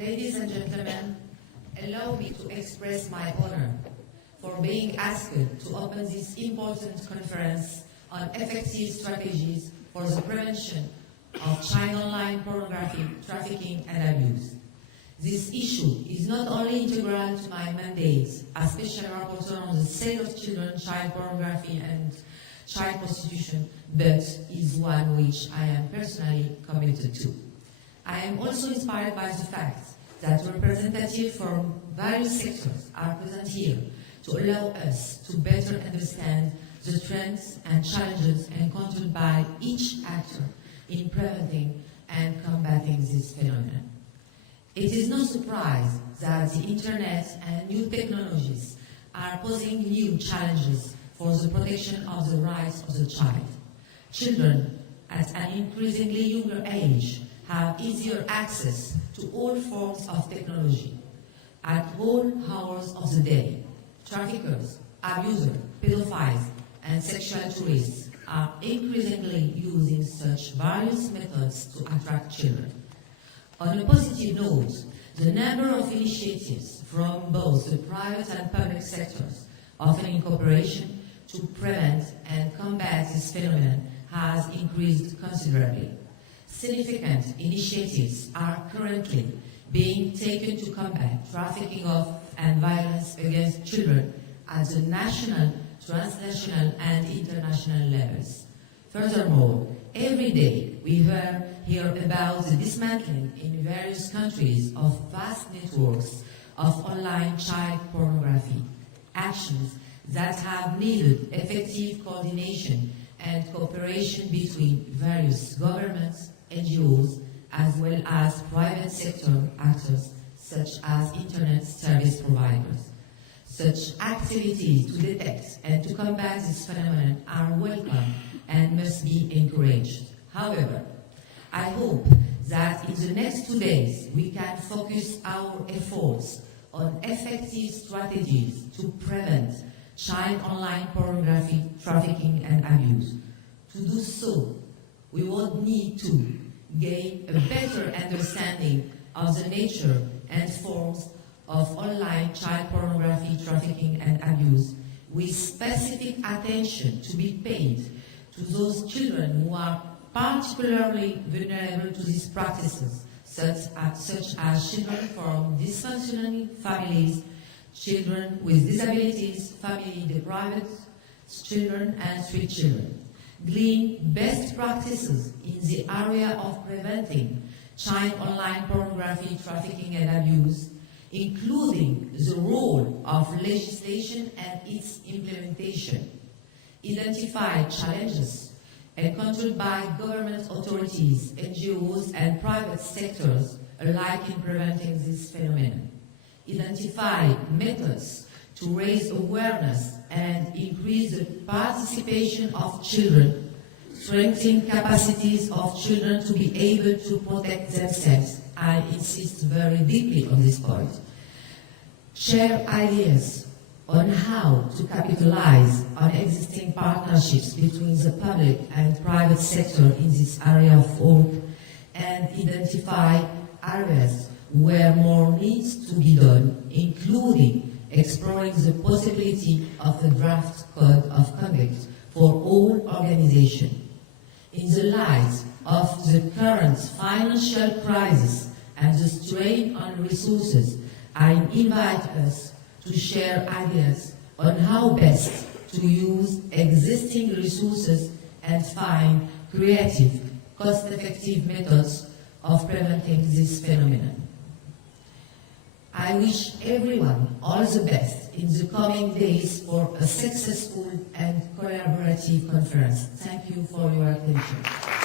Ladies and gentlemen, allow me to express my honor for being asked to open this important conference on effective strategies for the prevention of child online pornography, trafficking and abuse. This issue is not only integral to my mandate as Special Rapporteur on the state of children, child pornography and child prostitution, but is one which I am personally committed to. I am also inspired by the fact that representatives from various sectors are present here to allow us to better understand the trends and challenges encountered by each actor in preventing and combating this phenomenon. It is no surprise that the internet and new technologies are posing new challenges for the protection of the rights of the child. Children at an increasingly younger age have easier access to all forms of technology at all hours of the day. Traffickers, abusers, pedophiles, and sexual tourists are increasingly using such various methods to attract children. On a positive note, the number of initiatives from both the private and public sectors, often in cooperation, to prevent and combat this phenomenon has increased considerably. Significant initiatives are currently being taken to combat trafficking of and violence against children at the national, transnational, and international levels. Furthermore, every day we hear about the dismantling in various countries of vast networks of online child pornography, actions that have needed effective coordination and cooperation between various governments, NGOs, as well as private sector actors such as internet service providers. Such activities to detect and to combat this phenomenon are welcome and must be encouraged. However, I hope that in the next 2 days we can focus our efforts on effective strategies to prevent child online pornography, trafficking and abuse. To do so, we will need to gain a better understanding of the nature and forms of online child pornography, trafficking and abuse, with specific attention to be paid to those children who are particularly vulnerable to these practices, such as children from dysfunctional families, children with disabilities, family-deprived children, and street children. Glean best practices in the area of preventing child online pornography, trafficking, and abuse, including the role of legislation and its implementation. Identify challenges encountered by government authorities, NGOs, and private sectors alike in preventing this phenomenon. Identify methods to raise awareness and increase the participation of children, strengthen capacities of children to be able to protect themselves. I insist very deeply on this point. Share ideas on how to capitalize on existing partnerships between the public and private sector in this area of work, and identify areas where more needs to be done, including exploring the possibility of a draft code of conduct for all organizations. In the light of the current financial crisis and the strain on resources, I invite us to share ideas on how best to use existing resources and find creative, cost-effective methods of preventing this phenomenon. I wish everyone all the best in the coming days for a successful and collaborative conference. Thank you for your attention.